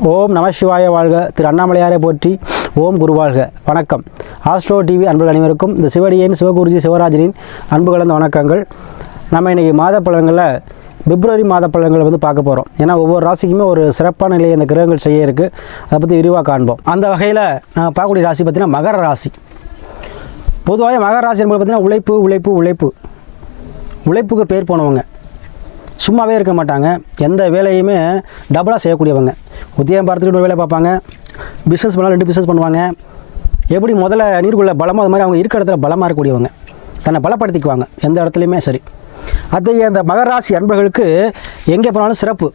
ஓம் நம சிவாய வாழ்க. திரு அண்ணாமலையாரை போற்றி. ஓம் குருவாழ்க. வணக்கம். ஆஸ்ட்ரோ டிவி அன்புகள் அனைவருக்கும் இந்த சிவடியின் சிவகுருஜி சிவராஜனின் அன்பு கலந்த வணக்கங்கள். நம்ம இன்றைக்கி மாத பலன்களில் பிப்ரவரி மாத பலன்களை பார்க்க போகிறோம். ஏன்னா ஒவ்வொரு ராசிக்குமே ஒரு சிறப்பான நிலையை அந்த கிரகங்கள் செய்ய இருக்குது. அதை பற்றி விரிவாக காண்போம். அந்த வகையில் நான் பார்க்கக்கூடிய ராசி பார்த்திங்கன்னா மகர ராசி. பொதுவாக மகர ராசி என்பது பார்த்திங்கன்னா உழைப்பு உழைப்பு உழைப்பு உழைப்புக்கு பேர் போனவங்க. சும்மாவே இருக்க மாட்டாங்க. எந்த வேலையுமே டபுளாக செய்யக்கூடியவங்க. உத்தியோகம் பார்த்துட்டு ஒரு வேலை பார்ப்பாங்க. பிஸ்னஸ் பண்ணாலும் 2 பிஸ்னஸ் பண்ணுவாங்க. எப்படி முதல்ல நீருக்குள்ள பலமாக அது மாதிரி அவங்க இருக்கிற இடத்துல பலமாக இருக்கக்கூடியவங்க. தன்னை பலப்படுத்திக்குவாங்க எந்த இடத்துலையுமே சரி. அத்தகைய அந்த மகர ராசி அன்பர்களுக்கு எங்கே போனாலும் சிறப்பு.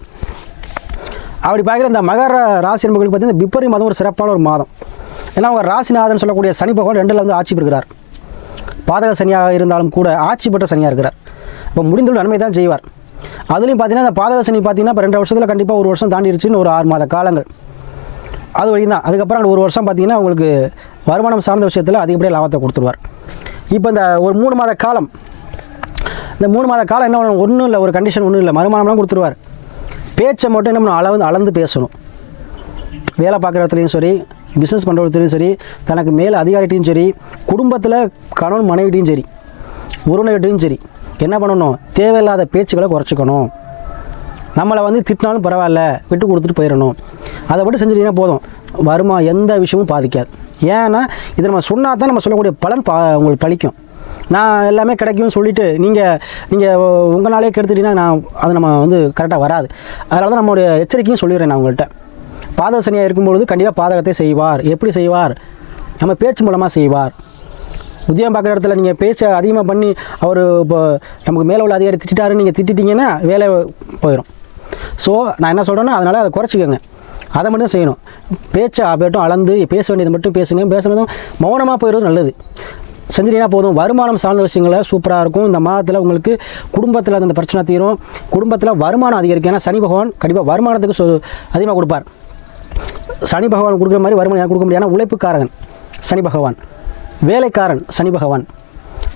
அப்படி பார்க்குற இந்த மகர ராசி அன்பர்களுக்கு பார்த்திங்கன்னா பிப்ரவரி மாதம் ஒரு சிறப்பான ஒரு மாதம். ஏன்னா அவங்க ராசிநாதன் சொல்லக்கூடிய சனி பகவான் 2ல் ஆட்சி பெறுகிறார். பாதக சனியாக இருந்தாலும் கூட ஆட்சி பெற்ற சனியாக இருக்கிறார். இப்போ முடிந்துள்ள நன்மை தான் செய்வார். அதுலேயும் பார்த்தீங்கன்னா அந்த பாதக சனி பார்த்தீங்கன்னா இப்போ 2 வருஷத்தில் கண்டிப்பாக 1 வருஷம் தாண்டிடுச்சுன்னு ஒரு 6 மாத காலங்கள் அது வரைக்கும் தான். அதுக்கப்புறம் அந்த 1 வருஷம் பார்த்தீங்கன்னா உங்களுக்கு வருமானம் சார்ந்த விஷயத்தில் அதிகப்படியாக லாபத்தை கொடுத்துருவார். இப்போ இந்த ஒரு 3 மாத காலம், இந்த 3 மாத காலம் என்ன பண்ணணும்? ஒன்றும் இல்லை, ஒரு கண்டிஷன் ஒன்றும் இல்லை, வருமானம்லாம் கொடுத்துருவார். பேச்சை மட்டும் என்ன பண்ணணும்? அளந்து பேசணும். வேலை பார்க்குற இடத்துலையும் சரி, பிஸ்னஸ் பண்ணுற இடத்துலையும் சரி, தனக்கு மேல் அதிகாரிகிட்டையும் சரி, குடும்பத்தில் கணவன் மனைவிட்டையும் சரி, உறவினர்கிட்டையும் சரி என்ன பண்ணணும்? தேவையில்லாத பேச்சுக்களை குறைச்சிக்கணும். நம்மளை திட்டினாலும் பரவாயில்ல, விட்டு கொடுத்துட்டு போயிடணும். அதை மட்டும் செஞ்சுட்டீங்கன்னா போதும். எந்த விஷயமும் பாதிக்காது. ஏன்னா இதை நம்ம சொன்னால் தான் நம்ம சொல்லக்கூடிய பலன் உங்களுக்கு பலிக்கும். நான் எல்லாமே கிடைக்கும்னு சொல்லிவிட்டு நீங்கள் உங்களாலே கெடுத்துட்டீங்கன்னா அது நம்ம கரெக்டாக வராது. அதனால தான் நம்மளுடைய எச்சரிக்கையும் சொல்லிடுறேன். நான் உங்கள்கிட்ட பாதக சனியாக இருக்கும்பொழுது கண்டிப்பாக பாதகத்தை செய்வார். எப்படி செய்வார்? நம்ம பேச்சு மூலமாக செய்வார். உத்தியோகம் பார்க்குற இடத்துல நீங்கள் பேச்சை அதிகமாக பண்ணி அவர் இப்போ நமக்கு மேலே உள்ள அதிகாரி திட்டாருன்னு நீங்கள் திட்டிங்கன்னா வேலை போயிடும். ஸோ நான் என்ன சொல்கிறேன்னா அதனால் அதை குறைச்சிக்கோங்க. அதை மட்டும் செய்யணும். பேச்சை மட்டும் அளந்து பேச வேண்டியது மட்டும் பேசுங்க. பேசுகிறதும் மௌனமாக போயிடுறது நல்லது. செஞ்சிட்டீங்கன்னா போதும். வருமானம் சார்ந்த விஷயங்களை சூப்பராக இருக்கும். இந்த மாதத்தில் உங்களுக்கு குடும்பத்தில் அந்த பிரச்சனை தீரும். குடும்பத்தில் வருமானம் அதிகரிக்கும். ஏன்னா சனி பகவான் கண்டிப்பாக வருமானத்துக்கு அதிகமாக கொடுப்பார். சனி பகவான் கொடுக்குற மாதிரி வருமானம் யாரும் கொடுக்க முடியாது. ஏன்னா உழைப்புக்காரன் சனி பகவான், வேலைக்காரன் சனி பகவான்,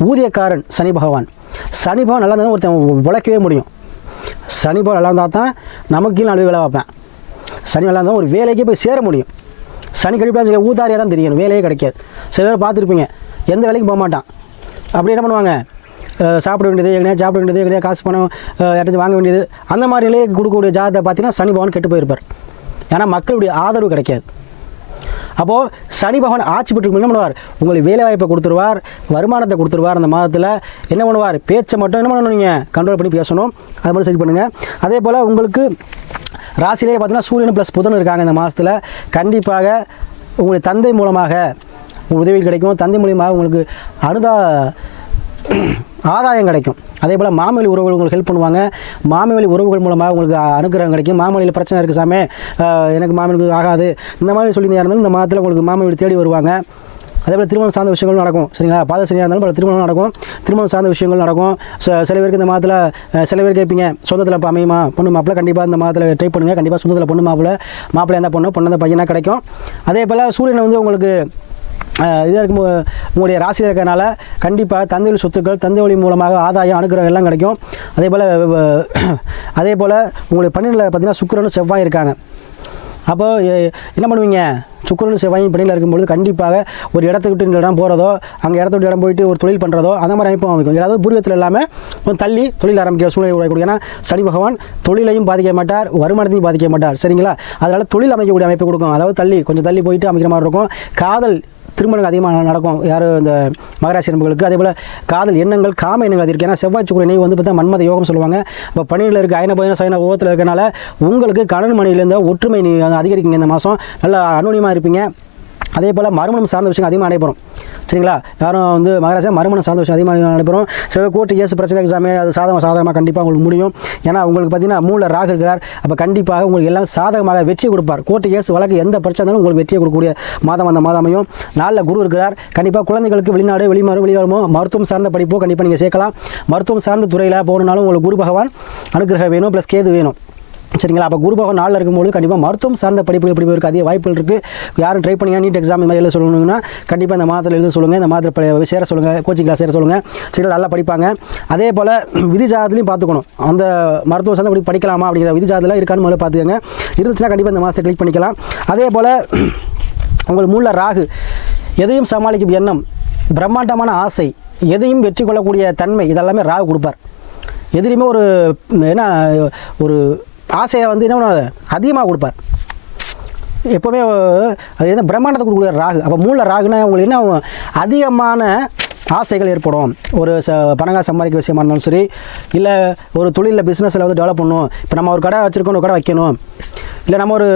ஊதியக்காரன் சனி பகவான். சனி பகவான் நல்லா இருந்தால் ஒருத்தன் உழைக்கவே முடியும். சனி பகவான் நல்லா இருந்தால் தான் நமக்கு கீழே வேலை பார்ப்பேன். சனி நல்லா இருந்தால் ஒரு வேலைக்கே போய் சேர முடியும். சனி கழிப்பாக ஊதாரியாக தான் தெரியும், வேலையே கிடைக்காது. சில பேர் பார்த்துருப்பீங்க, எந்த வேலைக்கும் போக மாட்டான். அப்படி என்ன பண்ணுவாங்க? சாப்பிட வேண்டியது, எங்கேயா சாப்பிட வேண்டியது, எங்கேயா காசு பணம் யார்ட்டாச்சும் வாங்க வேண்டியது, அந்த மாதிரி நிலையை கொடுக்கக்கூடிய ஜாதகத்தை பார்த்தீங்கன்னா சனி பகவான் கெட்டு போயிருப்பார். ஏன்னா மக்களுடைய ஆதரவு கிடைக்காது. அப்போது சனி பகவான் ஆட்சி பெற்று என்ன பண்ணுவார்? உங்களுக்கு வேலை வாய்ப்பை கொடுத்துருவார், வருமானத்தை கொடுத்துருவார். அந்த மாதத்தில் என்ன பண்ணுவார்? பேச்சை மட்டும் என்ன பண்ணணும்? நீங்கள் கண்ட்ரோல் பண்ணி பேசணும். அது மட்டும் சரி பண்ணுங்கள். அதே போல் உங்களுக்கு ராசியிலேயே பார்த்தீங்கன்னா சூரியன் ப்ளஸ் புதன் இருக்காங்க. இந்த மாதத்தில் கண்டிப்பாக உங்களுடைய தந்தை மூலமாக உதவி கிடைக்கும். தந்தை மூலியமாக உங்களுக்கு ஆதாயம் கிடைக்கும். அதே போல் மாமொழி உறவுகள் உங்களுக்கு ஹெல்ப் பண்ணுவாங்க. மாமொழி உறவுகள் மூலமாக உங்களுக்கு அனுகிரகம் கிடைக்கும். மாமொழியில் பிரச்சனை இருக்குது சாமி, எனக்கு மாமொழிக்கு ஆகாது, இந்த மாதிரி சொல்லி இருந்தாலும் இந்த மாதத்தில் உங்களுக்கு மாமொழி தேடி வருவாங்க. அதே போல் திருமணம் சார்ந்த விஷயங்களும் நடக்கும். சரிங்களா? பாத சனியாக இருந்தாலும் பல திருமணம் நடக்கும். திருமணம் சார்ந்த விஷயங்கள் நடக்கும். சில பேருக்கு இந்த மாதத்தில் சில பேர் கேட்பீங்க, சொந்தத்தில் இப்போ அமையுமா பொண்ணு மாப்பிள்ளை? கண்டிப்பாக இந்த மாதத்தில் ட்ரை பண்ணுங்கள். கண்டிப்பாக சொந்தத்தில் பொண்ணு மாப்பிள்ளை இருந்தால் பொண்ணு அந்த பையனாக கிடைக்கும். அதே போல் சூரியனை உங்களுக்கு இதாக இருக்கும் உங்களுடைய ராசியில் இருக்கிறனால கண்டிப்பாக தந்தை வழி சொத்துக்கள், தந்தை வழி மூலமாக ஆதாயம், அனுகிரகம் எல்லாம் கிடைக்கும். அதே போல் உங்களுடைய பணியில் பார்த்திங்கன்னா சுக்கிரனும் செவ்வாய் இருக்காங்க. அப்போது என்ன பண்ணுவீங்க? சுக்கிரனும் செவ்வாயும் பணியில் இருக்கும்பொழுது கண்டிப்பாக ஒரு இடத்த விட்டு இடம் போகிறதோ, அங்கே இடத்த விட்டு இடம் போயிட்டு ஒரு தொழில் பண்ணுறதோ அந்த மாதிரி அமைப்பு அமைக்கும். ஏதாவது பூர்வத்தில் இல்லாமல் கொஞ்சம் தள்ளி தொழில் ஆரம்பிக்கிற சூழ்நிலை உடையக்கூடிய. ஏன்னா சனி பகவான் தொழிலையும் பாதிக்க மாட்டார், வருமானத்தையும் பாதிக்க மாட்டார். சரிங்களா? அதனால் தொழில் அமைக்கக்கூடிய அமைப்பு கொடுக்கும். அதாவது கொஞ்சம் தள்ளி போயிட்டு அமைக்கிற மாதிரி இருக்கும். காதல் திருமணங்கள் அதிகமாக நடக்கும். யார் இந்த மகராசி நண்பர்களுக்கு. அதே போல் காதல் எண்ணங்கள், காம எண்ணங்கள் அதிகம். ஏன்னா செவ்வாய் சுக்கிரனை பார்த்தா மன்மத யோகம் சொல்லுவாங்க. இப்போ பணியில் இருக்க அயன போயின சயன ஓகத்தில் இருக்கனால உங்களுக்கு கணவன் மனைவியிலேருந்து ஒற்றுமை அதிகரிக்குங்க. இந்த மாதம் நல்லா அனுனியமாக இருப்பீங்க. அதே போல் மறுமணம் சார்ந்த விஷயம் அதிகமாக நடைபெறும். சரிங்களா? யாரும் மகராசியாக மறுமணம் சார்ந்த விஷயம் அதிகமாக நடைபெறும். சில கோர்ட்டு கேஸ் பிரச்சனை எக்ஸாமே அது சாதகமாக கண்டிப்பாக உங்களுக்கு முடியும். ஏன்னா உங்களுக்கு பார்த்தீங்கன்னா 3ல் ராகு இருக்கிறார். அப்போ கண்டிப்பாக உங்களுக்கு எல்லாம் சாதகமாக வெற்றி கொடுப்பார். கோர்ட்டு கேஸ் வழக்கு எந்த பிரச்சனை இருந்தாலும் உங்களுக்கு வெற்றியை கொடுக்கக்கூடிய மாதம் அந்த மாதம் அமையும். 4ல் குரு இருக்கிறார். கண்டிப்பாக குழந்தைகளுக்கு வெளிநாடு வெளிவரமோ மருத்துவம் சார்ந்த படிப்போ கண்டிப்பாக நீங்கள் சேர்க்கலாம். மருத்துவம் சார்ந்த துறையில் போகணுன்னாலும் உங்களுக்கு குரு பகவான் அனுகிரகம் வேணும், ப்ளஸ் கேது வேணும். சரிங்களா. அப்போ குரு பகவான் நாளில் இருக்கும்போது கண்டிப்பாக மருத்துவம் சார்ந்த படிப்புகள் படிப்பதற்கு அதிக வாய்ப்புகள் இருக்குது. யாரும் ட்ரை பண்ணி நீட் எக்ஸாம் இந்த மாதிரி எழுத சொல்லணும்னா கண்டிப்பாக இந்த மாதத்தில் எழுத சொல்லுங்கள், இந்த மாதத்தில் சேர சொல்லுங்கள், கோச்சிங் கிளாஸ் சேர சொல்லுங்கள். சரி, நல்லா படிப்பாங்க. அதே போல் விதி ஜாதத்துலையும் பார்த்துக்கணும், அந்த மருத்துவம் சார்ந்த படி படிக்கலாமா அப்படிங்கிற விதி ஜாதத்தில் இருக்கான்னு முதல்ல பார்த்துக்கங்க. இருந்துச்சுன்னா கண்டிப்பாக இந்த மாதத்தை கிளிக் பண்ணிக்கலாம். அதே போல் உங்களுக்கு மூல ராகு, எதையும் சமாளிக்கும் எண்ணம், பிரம்மாண்டமான ஆசை, எதையும் வெற்றி கொள்ளக்கூடிய தன்மை, இதெல்லாமே ராகு கொடுப்பார். எதிலையுமே ஒரு ஆசையை வந்து என்ன அதிகமாக கொடுப்பார். எப்போவுமே அது என்ன பிரம்மாண்டத்தை கொடுக்குற ராகு. அப்போ மூல ராகுனா உங்களுக்கு என்ன அதிகமான ஆசைகள் ஏற்படும். ஒரு பணங்காசு சம்பாதிக்கிற விஷயமா இருந்தாலும் சரி, இல்லை ஒரு தொழிலில் பிஸ்னஸில் வந்து டெவலப் பண்ணணும். இப்போ நம்ம ஒரு கடை வச்சுருக்கோம், ஒரு கடை வைக்கணும், இல்லை நம்ம ஒரு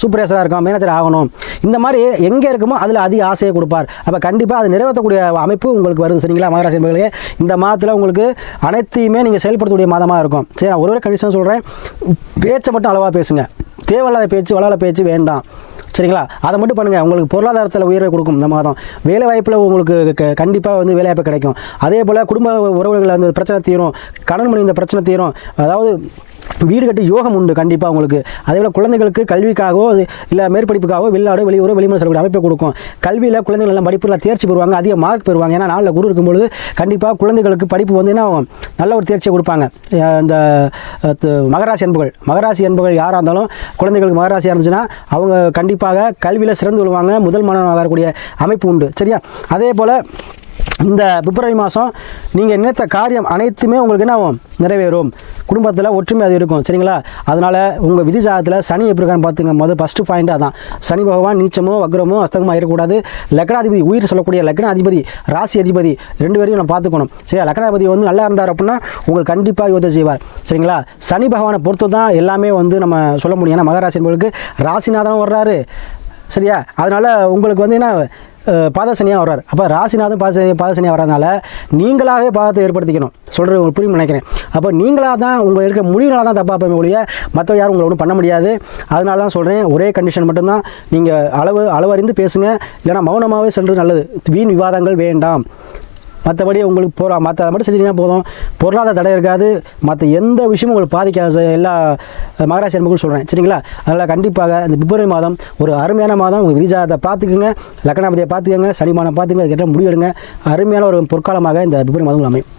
சூப்பர்வைசராக இருக்கோம், மேனேஜர் ஆகணும், இந்த மாதிரி எங்கே இருக்குமோ அதில் அதிக ஆசையை கொடுப்பார். அப்போ கண்டிப்பாக அது நிறைவேற்றக்கூடிய அமைப்பு உங்களுக்கு வருது. சரிங்களா. மகராசி என்பவர்களே, இந்த மாதத்தில் உங்களுக்கு அனைத்தையுமே நீங்கள் செயல்படுத்தக்கூடிய மாதமாக இருக்கும். சரி, நான் ஒரு கண்டிஷன் சொல்கிறேன், பேச்சை மட்டும் அளவாக பேசுங்க. தேவையில்லாத பேச்சு, வளர பேச்சு வேண்டாம். சரிங்களா. அதை மட்டும் பண்ணுங்கள். உங்களுக்கு பொருளாதாரத்தில் உயர்வை கொடுக்கும். இந்த மாதம் வேலை வாய்ப்பில் உங்களுக்கு கண்டிப்பாக வந்து வேலை வாய்ப்பு கிடைக்கும். அதே போல் குடும்ப உறவுகளில் அந்த பிரச்சனை தீரும், கடன் மணி இந்த பிரச்சனை தீரும். அதாவது வீடு கட்டி யோகம் உண்டு கண்டிப்பாக உங்களுக்கு. அதே போல் குழந்தைகளுக்கு கல்விக்காகவோ இல்லை மேற்படிப்புக்காகவோ வெளிநாடு வெளியூர் வெளிமுறை செல்லக்கூடிய அமைப்பை கொடுக்கும். கல்வியில் குழந்தைகள் எல்லாம் படிப்பில் தேர்ச்சி பெறுவாங்க, அதிக மார்க் பெறுவாங்க. ஏன்னா நாளில் குரு இருக்கும்பொழுது கண்டிப்பாக குழந்தைகளுக்கு படிப்பு வந்து என்ன நல்ல ஒரு தேர்ச்சியை கொடுப்பாங்க. இந்த மகராசி என்பவர்கள் யாராக இருந்தாலும் குழந்தைகளுக்கு மகராசியாக இருந்துச்சுன்னா அவங்க கண்டிப்பாக கல்வியில் சிறந்து கொள்வாங்க, முதல் மாணவனாக வரக்கூடிய அமைப்பு உண்டு. சரியா. அதே போல் இந்த பிப்ரவரி மாதம் நீங்கள் நினைத்த காரியம் அனைத்துமே உங்களுக்கு என்ன நிறைவேறும். குடும்பத்தில் ஒற்றுமை அது இருக்கும். சரிங்களா. அதனால் உங்கள் விதி ஜாதகத்தில் சனி எப்படி இருக்கான்னு பார்த்துங்க. ஃபஸ்ட்டு பாயிண்ட் அதான். சனி பகவான் நீச்சமோ வக்ரமோ அஸ்தகமோ இருக்கக்கூடாது. லக்னாதிபதி, உயிர் சொல்லக்கூடிய லக்ன அதிபதி, ராசி அதிபதி, ரெண்டு பேரையும் நம்ம பார்த்துக்கணும். சரியா. லக்னாதிபதி வந்து நல்லா இருந்தார் அப்படின்னா உங்களுக்கு கண்டிப்பாக யுவத்தை செய்வார். சரிங்களா. சனி பகவானை பொறுத்து தான் எல்லாமே வந்து நம்ம சொல்ல முடியும். ஏன்னா மகராசி என்பவர்களுக்கு ராசிநாதனும் வர்றாரு. சரியா. அதனால் உங்களுக்கு வந்து என்ன பாதசனியாக வர்றார். அப்போ ராசிநாதன் பாதசனியாக வர்றதுனால நீங்களாகவே பாதத்தை ஏற்படுத்திக்கணும். சொல்கிறது உங்களுக்கு புரியும் நினைக்கிறேன். அப்போ நீங்களாக தான் உங்கள் இருக்கிற முடிவுனால தான் தப்பாக போய் ஒழிய மற்ற யாரும் உங்களை ஒன்றும் பண்ண முடியாது. அதனால தான் சொல்கிறேன், ஒரே கண்டிஷன் மட்டும்தான், நீங்கள் அளவறிந்து பேசுங்க, இல்லைனா மௌனமாகவே செல்வது நல்லது. வீண் விவாதங்கள் வேண்டாம். மற்றபடி உங்களுக்கு மற்ற மட்டும் செஞ்சிங்கன்னா போதும், பொருளாதார தடை இருக்காது, மற்ற எந்த விஷயமும் உங்களுக்கு பாதிக்காது. எல்லா மகராசி அன்புகளும் சொல்கிறேன். சரிங்களா. அதனால் கண்டிப்பாக இந்த பிப்ரவரி மாதம் ஒரு அருமையான மாதம். உங்கள் விதிஜாதத்தை பார்த்துக்குங்க, லக்னாபதியை பார்த்துக்கோங்க, சனிமானம் பார்த்துங்க, அதுக்கேற்ற முடிவெடுங்க. அருமையான ஒரு பொற்காலமாக இந்த பிப்ரவரி மாதங்கள் அமையும்.